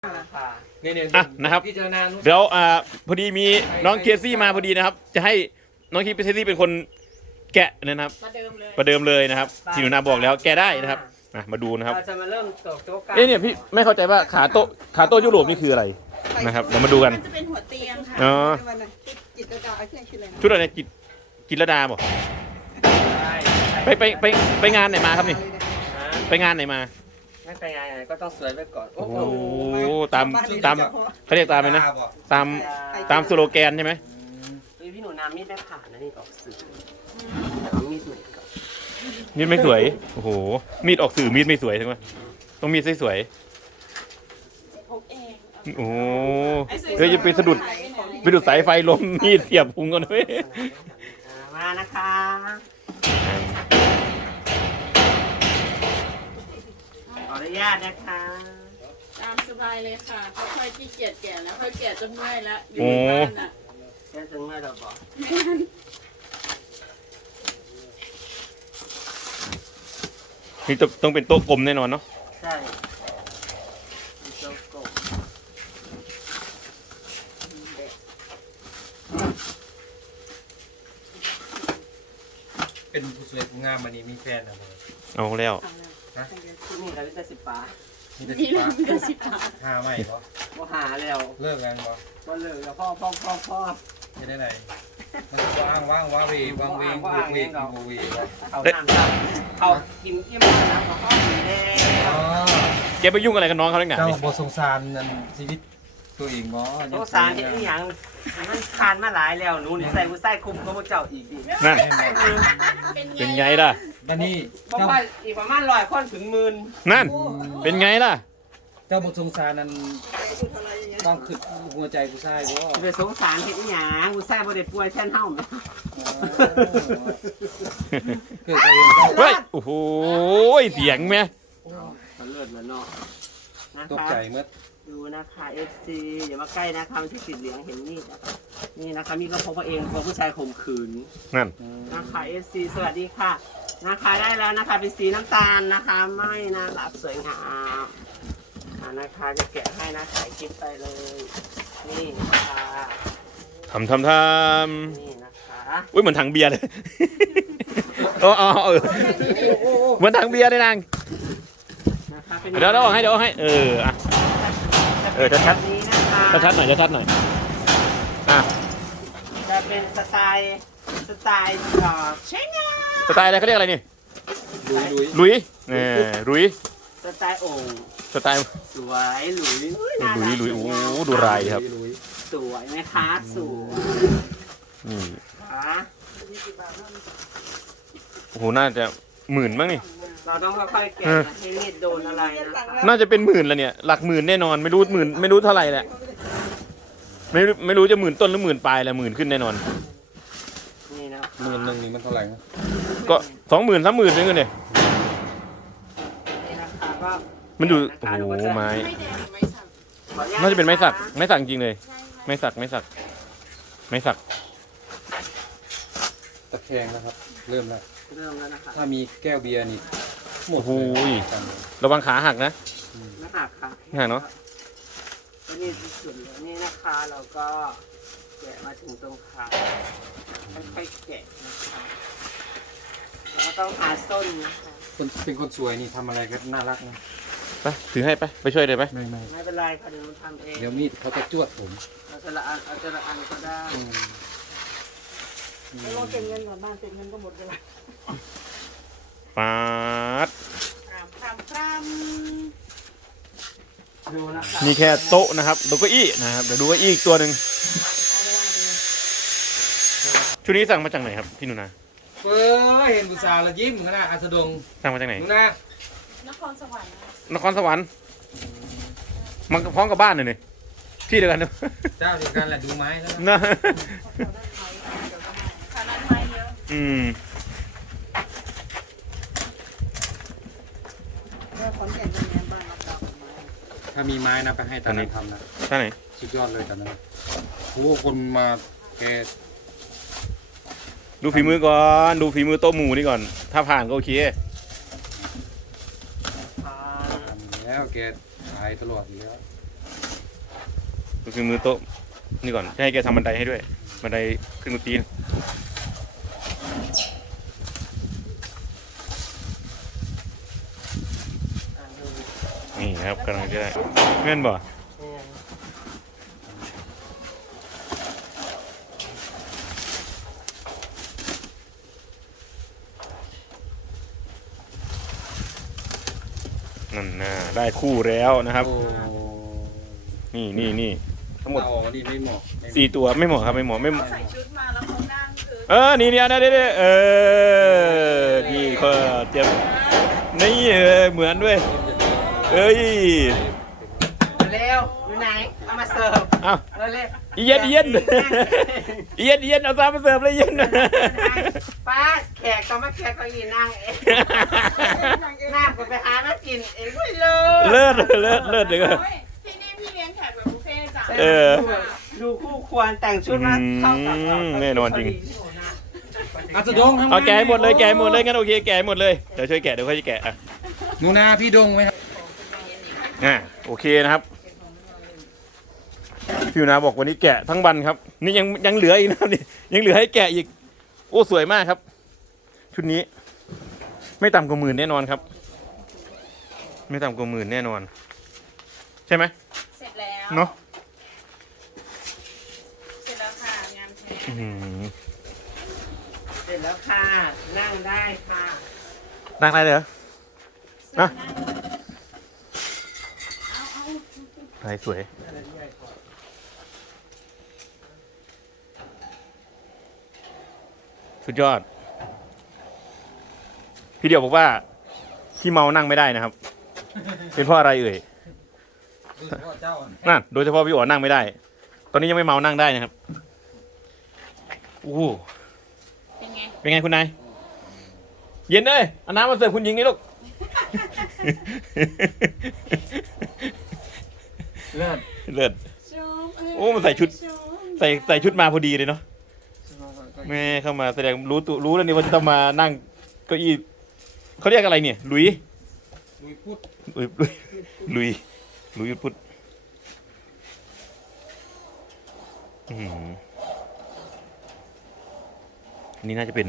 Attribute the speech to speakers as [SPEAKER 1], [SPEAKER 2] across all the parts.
[SPEAKER 1] อ่ะนะครับเดี๋ยวพอดีมีน้องเคซี่มาพอดีนะครับจะให้น้องเคซี่เป็นคนแกะนะครับประเดิมเลยนะครับที่หนูนาบอกแล้วแกะได้นะครับมาดูนะครับ
[SPEAKER 2] เราจะมาเริ่มโต๊ะกัน
[SPEAKER 1] เนี่ยพี่ไม่เข้าใจว่าขาโต๊ะยุโรปนี่คืออะไรนะครับเดี๋ยวมาดูกัน
[SPEAKER 3] มันจะเป็นหัวเตียงค่ะจิตรดาชื่ออะไรนะ
[SPEAKER 1] ชุดอะไรกิรดาบอกไปงานไหนมาครับนี่ไปงานไหนมา
[SPEAKER 2] ไม่ไปงานไหนก็ต้องสวยไว้ก่อน
[SPEAKER 1] โอ้โหตามเขาเรียกตามเลยนะตามสโลแกนใช่ไหม
[SPEAKER 2] พี่หนูนามีดได้ผ่านนะนี่ออกสื่อแต่ว่ามีดเหมือนกับ
[SPEAKER 1] มีดไม่สวยโอ้โหมีดออกสื่อมีดไม่สวยใช่ไหมต้องมีดสวยโอ้เดี๋ยวจะไปสะดุดสายไฟลมมีดเสียบพุงกันด้วย
[SPEAKER 2] มานะคะขออนุญาตนะคะ
[SPEAKER 3] ตามสบายเลยค่ะค่อยๆขี้เกียจแก่แล้วค่อยแก่จนเมื่อยแล้วอยู่บ้านอ่ะ
[SPEAKER 2] แค่ถึงเมื่อเราบอก
[SPEAKER 1] นี่ต้องเป็นโต๊ะกลมแน่นอนเนาะ
[SPEAKER 2] ใช่โต๊ะกลม
[SPEAKER 4] เป็นผู้สวยผู้งามวันนี้มีแฟนอะไร
[SPEAKER 1] เอาแล้ว
[SPEAKER 2] นะที่นี่เราจะ10 บาท
[SPEAKER 4] มีแต่10 บาทหาใหม่เหรอ
[SPEAKER 2] ก็หาแล้ว
[SPEAKER 4] เลิกแล้วเหรอ
[SPEAKER 2] ก็เลิกแล้วพ่อ
[SPEAKER 4] จะได้ไหนว่างเววางเวงเว
[SPEAKER 2] เขาน้ำซ้ำเขากินที่มันน้ำของพ่อสีแดง
[SPEAKER 1] แกไปยุ่งอะไรกับน้องเขาได้ไง
[SPEAKER 4] เจ้าบทสงสารชีวิตตัวเองบ่
[SPEAKER 2] สงสารที่นี่อย่างมันคานมาหลายแล้วหนูนี่ใส่กูใส่คุมก็พวกเจ้าอีก
[SPEAKER 1] นั่นเป็นไงล่ะ
[SPEAKER 4] บันนี้
[SPEAKER 2] บอกว่าอีกประมาณ100 คนถึง10,000
[SPEAKER 1] นั่นเป็นไงล่ะ
[SPEAKER 4] เจ้าบทสงสารนั้นต้องขึ้นหัวใจกูใช่บ่
[SPEAKER 2] จะไปสงสารเห็นอย่างกูใส่บ่ได้ป่วยแทนเฮา
[SPEAKER 4] เกิดอะไร
[SPEAKER 1] เฮ้ยโอ้โหเสียงไหม
[SPEAKER 2] เลิศแล้วเนาะ
[SPEAKER 4] ตกใจเมื่อ
[SPEAKER 2] ดูนะคะ FC อย่ามาใกล้นะคะมันที่ติดเหลืองเห็นนี่นะคะมีกระเพาะเองพอผู้ชายข่มขืน
[SPEAKER 1] นั่น
[SPEAKER 2] นะคะ FC สวัสดีค่ะนะคะได้แล้วนะคะเป็นสีน้ำตาลนะคะไม่น่ารักสวยงามนะคะจะแกะให้นะถ่ายคลิปไปเลยนี่นะคะ
[SPEAKER 1] ทำ
[SPEAKER 2] นี่นะคะ
[SPEAKER 1] อุ้ยเหมือนถังเบียร์เลยเหมือนถังเบียร์เลยนางเดี๋ยวเอาให้จะชัด
[SPEAKER 2] นี้นะคะ
[SPEAKER 1] ชัดหน่อยชัดหน่อย
[SPEAKER 2] จะเป็นสไตล์เชง
[SPEAKER 1] สไตล์อะไรเขาเรียกอะไรนี่ลุยส
[SPEAKER 2] ไตล์โอ่ง
[SPEAKER 1] สไตล์
[SPEAKER 2] สวยลุย
[SPEAKER 1] โอ้ดูลายครับ
[SPEAKER 2] สวยไหมคะสวย
[SPEAKER 1] นี่โอ้โหน่าจะ10,000มั้งนี่
[SPEAKER 2] เราต้องค่อยๆแกะให้มีดโดนอะไรนะ
[SPEAKER 1] น่าจะเป็น10,000แล้วเนี่ยหลัก10,000แน่นอนไม่รู้เท่าไหร่แหละไม่รู้จะ10,000 ต้นหรือ10,000 ปลายแหละ10,000ขึ้นแน่นอน
[SPEAKER 2] นี่นะ
[SPEAKER 4] 10,000นี่มันเท่าไหร่
[SPEAKER 1] ก็20,000 30,000นึงเนี่ยมันดูโอ้โหไม้น่าจะเป็นไม้สักจริงเลยไม้สัก
[SPEAKER 4] ตะแคงนะครับเริ่มแล้ว
[SPEAKER 2] นะครับ
[SPEAKER 4] ถ้ามีแก้วเบียร์นี่
[SPEAKER 1] โอ้โหระวังขาหักนะ
[SPEAKER 2] ไม่หักค่ะ
[SPEAKER 1] หักเนาะ
[SPEAKER 2] นี่ส่วนนี้นะคะเราก็แกะมาถึงตรงขาค่อยๆแกะนะคะเราก็ต้องหาส้นนะคะ
[SPEAKER 4] เป็นคนสวยนี่ทำอะไรก็น่ารักนะ
[SPEAKER 1] ไปถือให้ไปช่วยเลยไหม
[SPEAKER 2] ไม่เป็นไรค่ะเดี๋ยวทำเอง
[SPEAKER 4] เดี๋ยวมีดเขาจะจวดผม
[SPEAKER 2] เอาแต่ละอันก็ได้แล้วเราเก็บเงินก่อนบ้านเก็บเงินก็หมดเลย
[SPEAKER 1] ป๊าด
[SPEAKER 2] ดูนะครับ
[SPEAKER 1] นี่แค่โต๊ะนะครับดูเก้าอี้นะครับเดี๋ยวดูเก้าอี้อีกตัวหนึ่งชุดนี้สั่งมาจากไหนครับพี่นุนา
[SPEAKER 4] เห็นบุษาละยิ้มกันนะอาสดง
[SPEAKER 1] สั่งมาจากไหน
[SPEAKER 3] นครสวรรค์
[SPEAKER 1] มันพร้อมกับบ้านเลยที่เดียวกันเนอะ
[SPEAKER 4] เจ้าเดียวกันแหละดูไม้แล้ว
[SPEAKER 1] นะ
[SPEAKER 4] ถ้ามีไม้นะไปให้ตอนนี้ทำนะ
[SPEAKER 1] ใช่ไหม
[SPEAKER 4] สุดยอดเลยตอนนั้นโอ้คนมาแก
[SPEAKER 1] ดูฝีมือก่อนดูฝีมือโต๊ะหมูนี่ก่อนถ้าผ่านก็โอเค
[SPEAKER 4] แล้วแกหายตลอดอยู่แล้ว
[SPEAKER 1] ดูคือมือโต๊ะนี่ก่อนจะให้แกทำบันไดให้ด้วยบันไดขึ้นกุฏินี่ครับกำลังจะได้แม่นบ่นั่นนะได้คู่แล้วนะครับ
[SPEAKER 4] โอ้
[SPEAKER 1] นี่ทั้งหมด
[SPEAKER 4] เอานี่ไม่เหมาะไม่เหมาะ
[SPEAKER 1] 4 ตัวไม่เหมาะครับไม่เหมาะไม่เหมาะ
[SPEAKER 3] ใส่ชุดมาแล้วเขานั่งคือ
[SPEAKER 1] นี่เนี่ยนะเด้นี่ก็เจ็บนี่เหมือนด้วยเอ้ย
[SPEAKER 2] เร็วอยู่ไหนเอามาเสิร์ฟ
[SPEAKER 1] เอ้า
[SPEAKER 2] เร็ว
[SPEAKER 1] อีเย็นอีเย็นอีเย็นอีเย็นเอาตามมาเสิร์ฟเลยเย็น
[SPEAKER 2] ป้าแขกก็มาแขกก็อีนั่งเองน้ำก็ไปหามากินเองด้วยเลย
[SPEAKER 1] เลิศเดี๋ยวก็
[SPEAKER 3] โอ้ยที่นี่พี่เลี้ยงแขกแบบบุฟเฟ่ต์จ้ะ
[SPEAKER 2] ดูคู่ควรแต่งชุดมาเข้ากับเรา
[SPEAKER 1] แน่นอนจริง
[SPEAKER 4] อาสะดงทำไม
[SPEAKER 1] เอาแกะให้หมดเลยงั้นโอเคแกะให้หมดเลยเดี๋ยวช่วยแกะเดี๋ยวค่อยแกะอ่ะ
[SPEAKER 4] หนูนาพี่ดงไหมครับ
[SPEAKER 1] โอเคนะครับพี่นาบอกวันนี้แกะทั้งวันครับนี่ยังเหลืออีกนะครับนี่ยังเหลือให้แกะอีกโอ้สวยมากครับ ชุดนี้ไม่ต่ำกว่า10,000แน่นอนครับ ไม่ต่ำกว่า10,000แน่นอน ใช่ไหม
[SPEAKER 3] เสร็จแล้ว
[SPEAKER 1] เนาะ
[SPEAKER 3] เสร็จแล้วค่ะงานแท้
[SPEAKER 1] อื้อหือ
[SPEAKER 2] เสร็จแล้วค่ะ นั่งได้ค่ะ
[SPEAKER 1] นั่งได้เลยเหรอนะลายสวยสุดยอดพี่เดียวบอกว่าขี้เมานั่งไม่ได้นะครับ เป็นเพราะอะไรเอ่ย
[SPEAKER 4] ดูเฉพาะเจ้า
[SPEAKER 1] นั่นโดยเฉพาะพี่อ๋อนั่งไม่ได้ ตอนนี้ยังไม่เมานั่งได้นะครับโอ้โห
[SPEAKER 3] เป็นไง
[SPEAKER 1] เป็นไงคุณนายเย็นเลยเอาน้ำมาเสิร์ฟคุณหญิงนี่ลูก
[SPEAKER 4] เลิศ
[SPEAKER 1] เลิศ
[SPEAKER 3] ชม
[SPEAKER 1] โอ้มันใส่ชุด ใส่ชุดมาพอดีเลยเนาะแม่เข้ามาแสดงรู้แล้วนี่ว่าจะต้องมานั่งเก้าอี้เขาเรียกอะไรเนี่ยหลุย
[SPEAKER 4] ลุยพูด
[SPEAKER 1] หลุยพุทธอื้อหืออันนี่น่าจะเป็น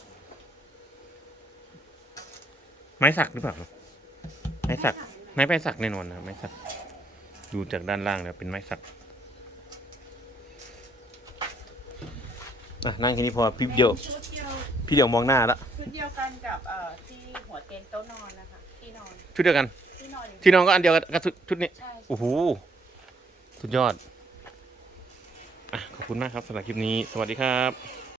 [SPEAKER 1] ไม้สักหรือเปล่าไม้สักไม้สักแน่นอนนะไม้สักดูจากด้านล่างแล้วเป็นไม้สักนั่งแค่นี้พอพี่เดียว
[SPEAKER 3] ชุดเดียว
[SPEAKER 1] พี่เดียวมองหน้าละ
[SPEAKER 3] ชุดเดียวกันกับที่หัวเตียงโต๊ะนอนนะคะที่นอน
[SPEAKER 1] ชุดเดียวกัน
[SPEAKER 3] ที่นอนอย่าง
[SPEAKER 1] ที่นอนก็อันเดียวกันกับชุดนี้
[SPEAKER 3] ใช่
[SPEAKER 1] โอ้โหสุดยอดขอบคุณมากครับสำหรับคลิปนี้สวัสดีครับ